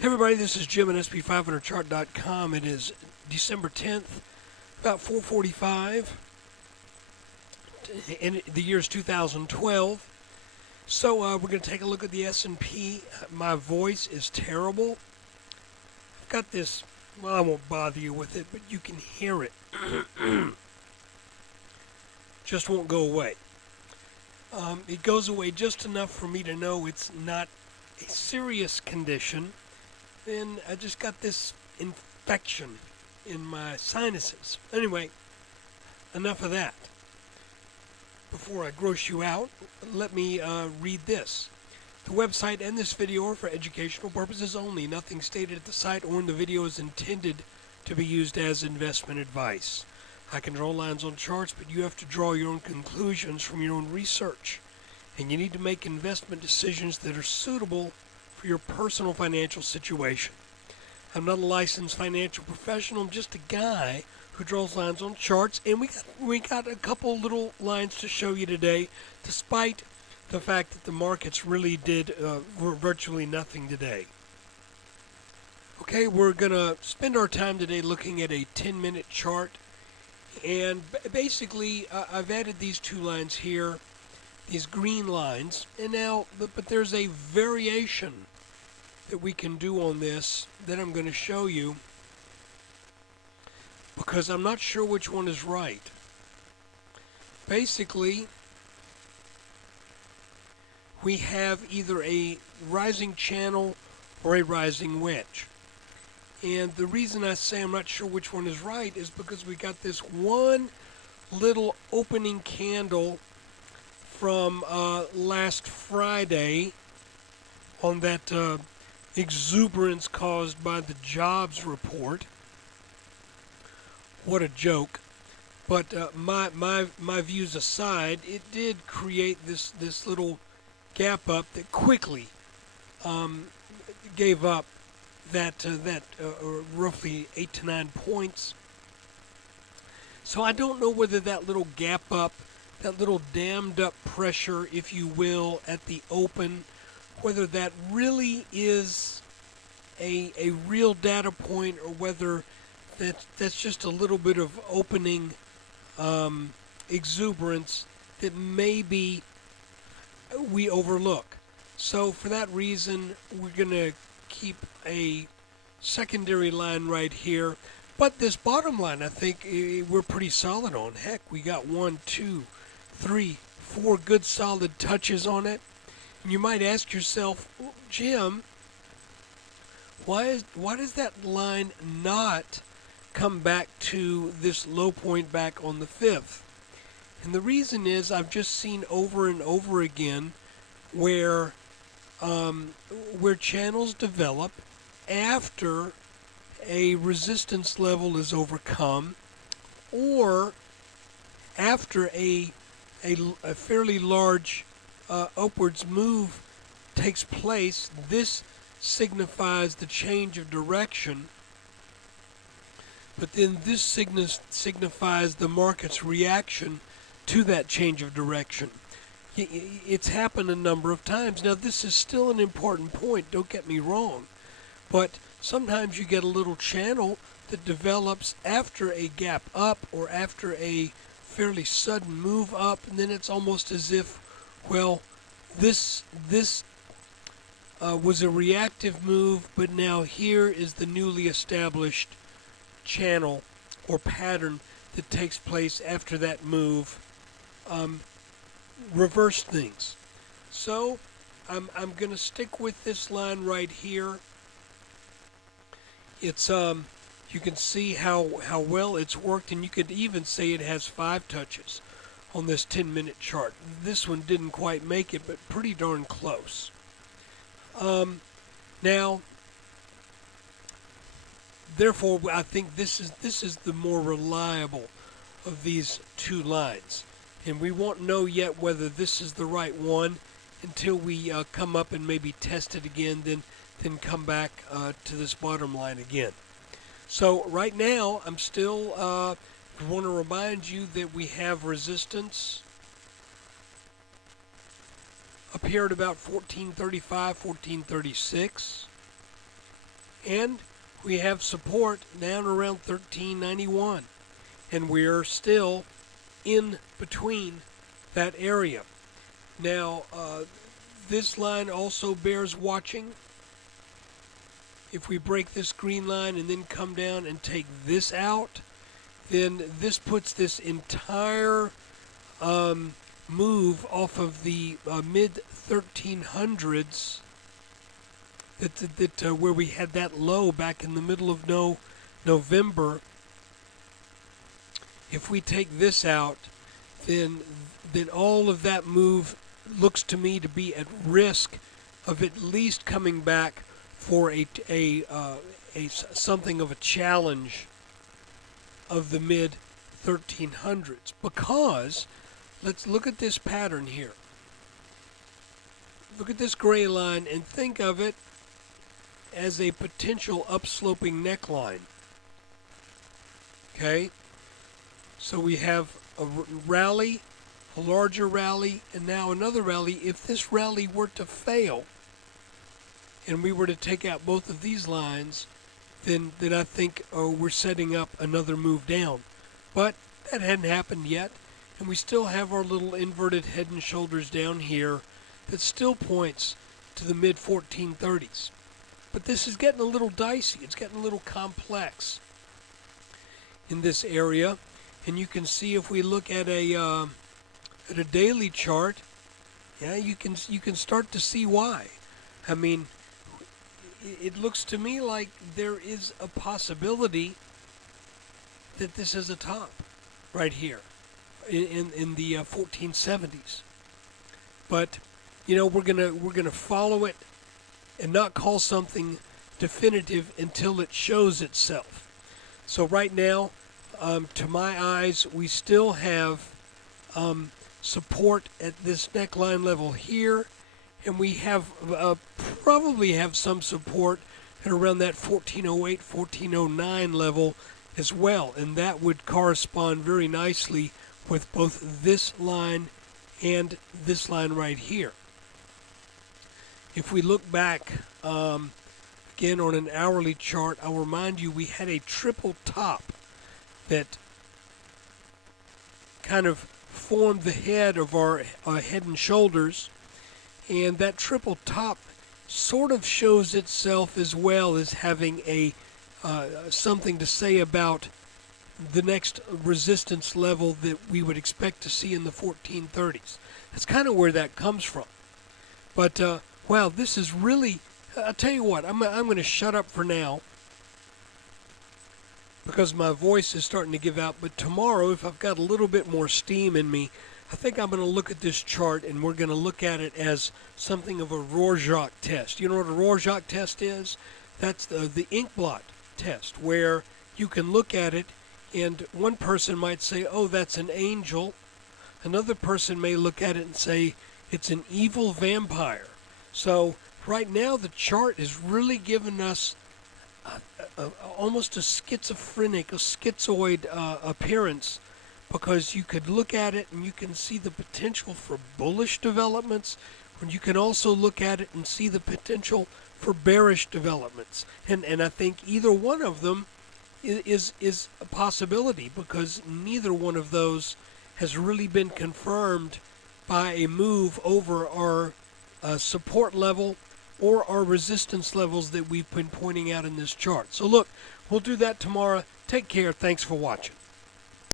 Hey everybody, this is Jim at SP500chart.com. It is December 10th, about 4:45, and the year is 2012. So we're going to take a look at the S&P. My voice is terrible. I've got this, well, I won't bother you with it, but you can hear it. Just won't go away. It goes away just enough for me to know it's not a serious condition. Then I just got this infection in my sinuses. Anyway, enough of that. Before I gross you out, let me read this. The website and this video are for educational purposes only. Nothing stated at the site or in the video is intended to be used as investment advice. I can draw lines on charts, but you have to draw your own conclusions from your own research. And you need to make investment decisions that are suitable for your personal financial situation. I'm not a licensed financial professional. I'm just a guy who draws lines on charts, and we got a couple little lines to show you today, despite the fact that the markets really did virtually nothing today. Okay, we're gonna spend our time today looking at a 10-minute chart, and basically I've added these two lines here, these green lines, and now but there's a variation that we can do on this that I'm going to show you, because I'm not sure which one is right. Basically, we have either a rising channel or a rising wedge. And the reason I say I'm not sure which one is right is because we got this one little opening candle from last Friday on that exuberance caused by the jobs report. What a joke. But my views aside, it did create this little gap up that quickly gave up that roughly 8 to 9 points. So I don't know whether that little gap up, that little dammed up pressure, if you will, at the open, whether that really is a real data point or whether that's just a little bit of opening exuberance that maybe we overlook. So for that reason, we're going to keep a secondary line right here. But this bottom line, I think we're pretty solid on. Heck, we got 1, 2, 3, 4 good solid touches on it. And you might ask yourself, Jim, why does that line not come back to this low point back on the 5th? And the reason is I've just seen over and over again where channels develop after a resistance level is overcome, or after a fairly large upwards move takes place. This signifies the change of direction, but then this signifies the market's reaction to that change of direction. It's happened a number of times. Now, this is still an important point, don't get me wrong, but sometimes you get a little channel that develops after a gap up or after a fairly sudden move up, and then it's almost as if, well, this was a reactive move, but now here is the newly established channel or pattern that takes place after that move. Reverse things. So I'm going to stick with this line right here. It's you can see how well it's worked, and you could even say it has 5 touches on this 10-minute chart. This one didn't quite make it, but pretty darn close. Now, therefore, I think this is the more reliable of these two lines, and we won't know yet whether this is the right one until we come up and maybe test it again, then come back to this bottom line again. So right now, I'm still want to remind you that we have resistance up here at about 1435, 1436. and we have support down around 1391, and we're still in between that area. Now, this line also bears watching. If we break this green line and then come down and take this out, then this puts this entire move off of the mid 1300s where we had that low back in the middle of November. If we take this out, then all of that move looks to me to be at risk of at least coming back for something of a challenge of the mid 1300s, because let's look at this pattern here. Look at this gray line and think of it as a potential upsloping neckline. Okay, so we have a rally, a larger rally, and now another rally. If this rally were to fail and we were to take out both of these lines, then I think we're setting up another move down. But that hadn't happened yet, and we still have our little inverted head and shoulders down here that still points to the mid 1430s. But this is getting a little dicey. It's getting a little complex in this area, and you can see if we look at a daily chart, yeah, you can start to see why. I mean, it looks to me like there is a possibility that this is a top right here in the 1470s. But you know, we're gonna follow it and not call something definitive until it shows itself. So right now, to my eyes, we still have support at this neckline level here, and we have probably have some support at around that 1408, 1409 level as well, and that would correspond very nicely with both this line and this line right here. If we look back again on an hourly chart, I'll remind you we had a triple top that kind of formed the head of our head and shoulders, and that triple top sort of shows itself as well as having a something to say about the next resistance level that we would expect to see in the 1430s. That's kind of where that comes from. But wow, this is really, I'll tell you what, I'm going to shut up for now because my voice is starting to give out. But tomorrow, if I've got a little bit more steam in me, I think I'm going to look at this chart and we're going to look at it as something of a Rorschach test. You know what a Rorschach test is? That's the ink blot test, where you can look at it and one person might say, oh, that's an angel. Another person may look at it and say, it's an evil vampire. So right now the chart is really giving us almost a schizophrenic, a schizoid appearance, because you could look at it and you can see the potential for bullish developments, and you can also look at it and see the potential for bearish developments. And I think either one of them is a possibility, because neither one of those has really been confirmed by a move over our support level or our resistance levels that we've been pointing out in this chart. So look, we'll do that tomorrow. Take care. Thanks for watching.